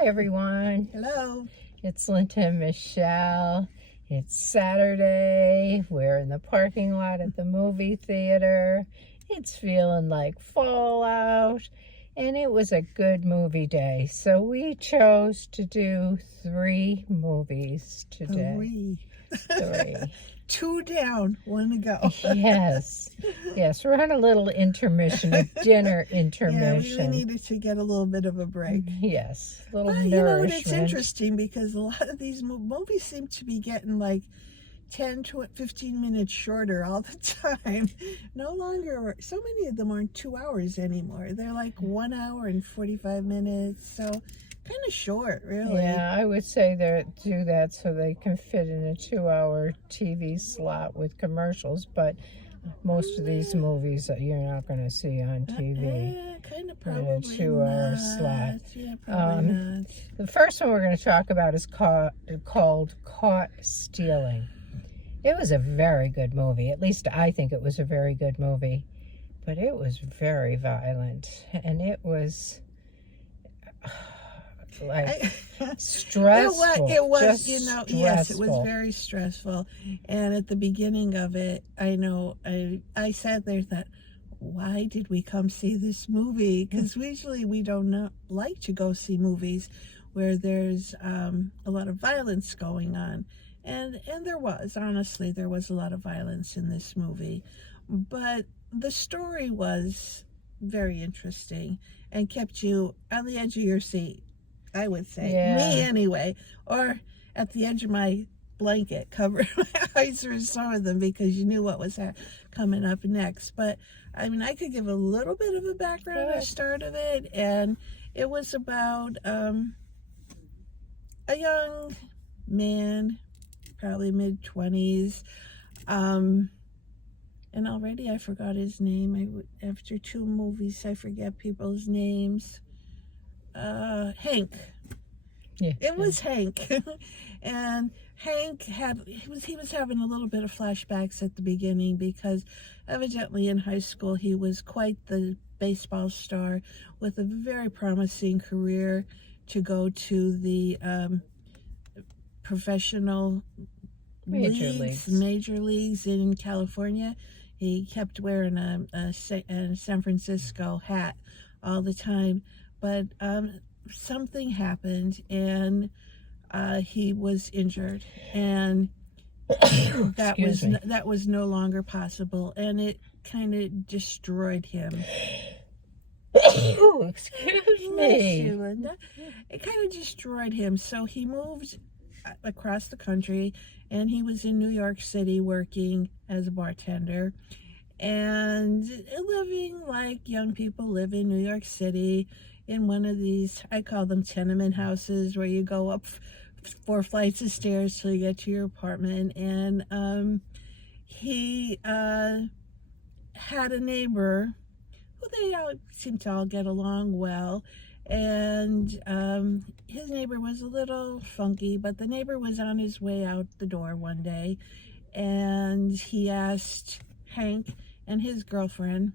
Hi, everyone. Hello. It's Linda and Michelle. It's Saturday. We're in the parking lot at the movie theater. It's feeling like fall out, and it was a good movie day. So we chose to do 3 movies today. 3. 2 down, 1 to go. Yes. We're on a little intermission, a dinner Yeah, intermission. we needed to get a little bit of a break. Yes, a little You nourishment. know, it's interesting because a lot of these movies seem to be getting like 10 to 15 minutes shorter all the time. No longer, so many of them aren't 2 hours anymore. They're like 1 hour and 45 minutes. So kind of short, really. Yeah, I would say they do that so they can fit in a 2-hour TV slot with commercials, but most of these movies that you're not going to see on TV. Kind of in a probably 2-hour not. slot. Yeah, probably not. The first one we're going to talk about is called Caught Stealing. It was a very good movie. At least I think it was a very good movie. But it was very violent. And it was like stressful. It was, just you know, stressful. yes, it was very stressful. And at the beginning of it, I know, I sat there and thought, why did we come see this movie? Because usually we don't like to go see movies where there's a lot of violence going on. And there was, honestly, there was a lot of violence in this movie. But the story was very interesting and kept you on the edge of your seat, I would say. Yeah. Me anyway. Or at the edge of my blanket, covering my eyes for some of them because you knew what was coming up next. But I mean, I could give a little bit of a background at the start of it, and it was about a young man, probably mid-20s, and already I forgot his name. After 2 movies, I forget people's names. Hank. Yeah. It was Hank. And Hank he was having a little bit of flashbacks at the beginning because evidently in high school he was quite the baseball star with a very promising career to go to the professional major leagues in California. He kept wearing a San Francisco hat all the time, but something happened and he was injured, and that was no longer possible, and it kind of destroyed him. Oh, excuse me. It kind of destroyed him, so he moved across the country, and he was in New York City working as a bartender and living like young people live in New York City, in one of these, I call them tenement houses, where you go up 4 flights of stairs till you get to your apartment. And he had a neighbor who they all seemed to all get along well. And his neighbor was a little funky, but the neighbor was on his way out the door one day, and he asked Hank and his girlfriend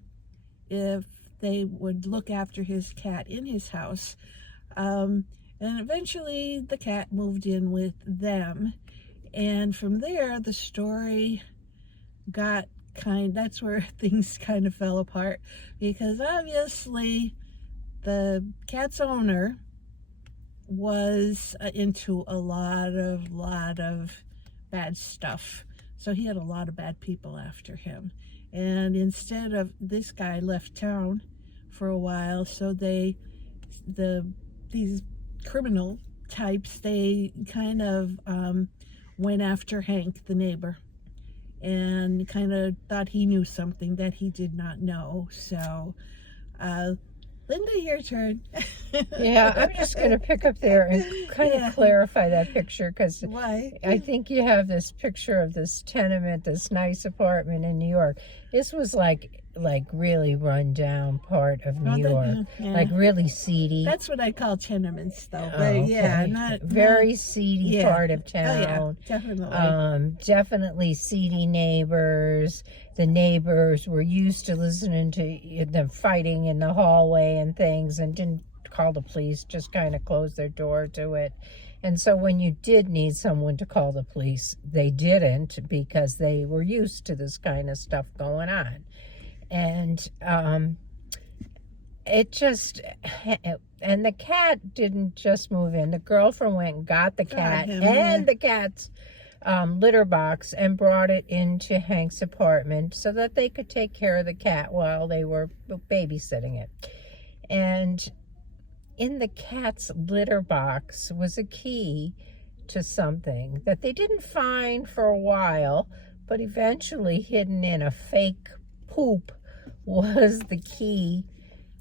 if they would look after his cat in his house. And eventually the cat moved in with them. And from there, the story got that's where things kind of fell apart, because obviously the cat's owner was into a lot of bad stuff. So he had a lot of bad people after him. And instead of, this guy left town for a while, so these criminal types, they kind of went after Hank, the neighbor, and kind of thought he knew something that he did not know. So Linda, your turn. Yeah, I'm just going to pick up there and kind of clarify that picture, because I think you have this picture of this tenement, this nice apartment in New York. This was like really run down part of New York, like really seedy. That's what I call tenements, though. But okay. not very seedy part of town. Definitely. Definitely seedy neighbors. The neighbors were used to listening to them fighting in the hallway and things, and didn't call the police, just kind of close their door to it. And so when you did need someone to call the police, they didn't, because they were used to this kind of stuff going on. And it just, and the cat didn't just move in. The girlfriend went and got the cat and the cat's litter box and brought it into Hank's apartment so that they could take care of the cat while they were babysitting it. And in the cat's litter box was a key to something that they didn't find for a while, but eventually hidden in a fake poop was the key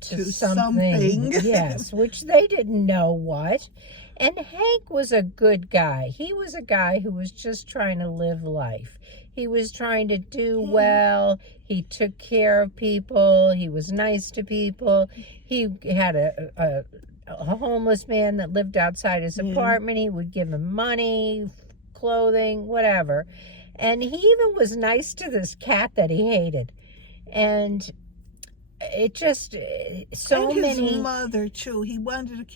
to something. Yes, which they didn't know what. And Hank was a good guy. He was a guy who was just trying to live life. He was trying to do well. He took care of people. He was nice to people. He had a homeless man that lived outside his apartment. He would give him money, clothing, whatever. And he even was nice to this cat that he hated. And it just, so and his many. mother too. He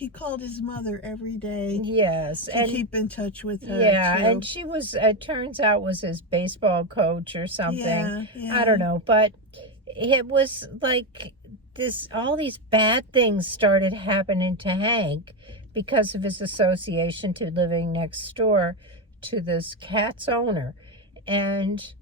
called his mother every day. Yes, to keep in touch with her. Yeah, too. and she was, it turns out, was his baseball coach or something. Yeah. I don't know, but it was like this. All these bad things started happening to Hank because of his association to living next door to this cat's owner, and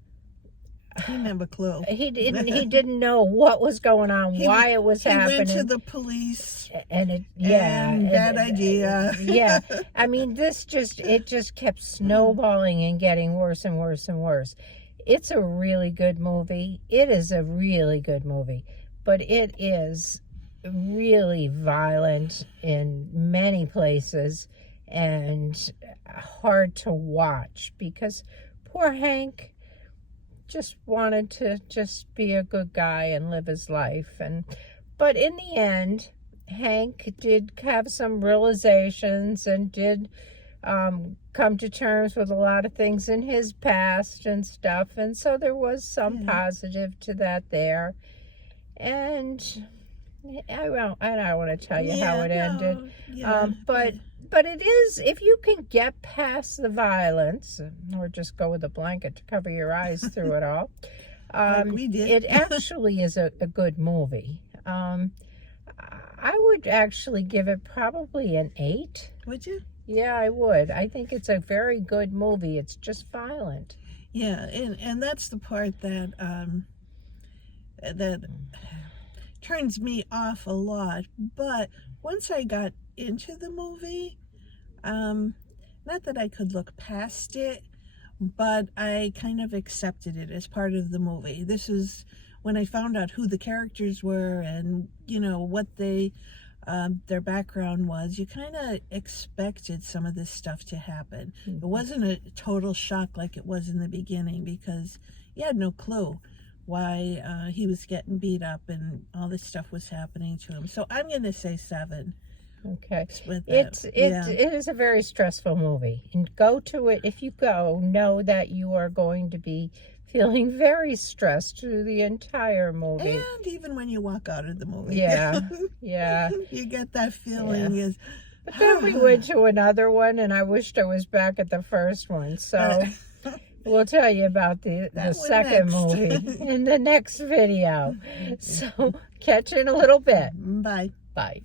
he didn't have a clue. He didn't know what was going on, why it was happening. He went to the police. And bad idea. Yeah. I mean, it just kept snowballing and getting worse and worse and worse. It's a really good movie. It is a really good movie, but it is really violent in many places and hard to watch because poor Hank just wanted to just be a good guy and live his life. But in the end, Hank did have some realizations and did come to terms with a lot of things in his past and stuff. And so there was some positive to that there. And I don't want to tell you how it ended. But it is, if you can get past the violence, or just go with a blanket to cover your eyes through it all, like we did. It actually is a good movie. I would actually give it probably an 8. Would you? Yeah, I would. I think it's a very good movie. It's just violent. Yeah, and that's the part that that turns me off a lot. But once I got into the movie, not that I could look past it, but I kind of accepted it as part of the movie. This is when I found out who the characters were and what their background was. You kind of expected some of this stuff to happen. It wasn't a total shock like it was in the beginning, because you had no clue why he was getting beat up and all this stuff was happening to him. So I'm going to say 7. Okay. It is a very stressful movie. And go to it, if you go, know that you are going to be feeling very stressed through the entire movie. And even when you walk out of the movie. Yeah. You get that feeling. But then we went to another one, and I wished I was back at the first one. So we'll tell you about the second movie in the next video. So catch you in a little bit. Bye. Bye.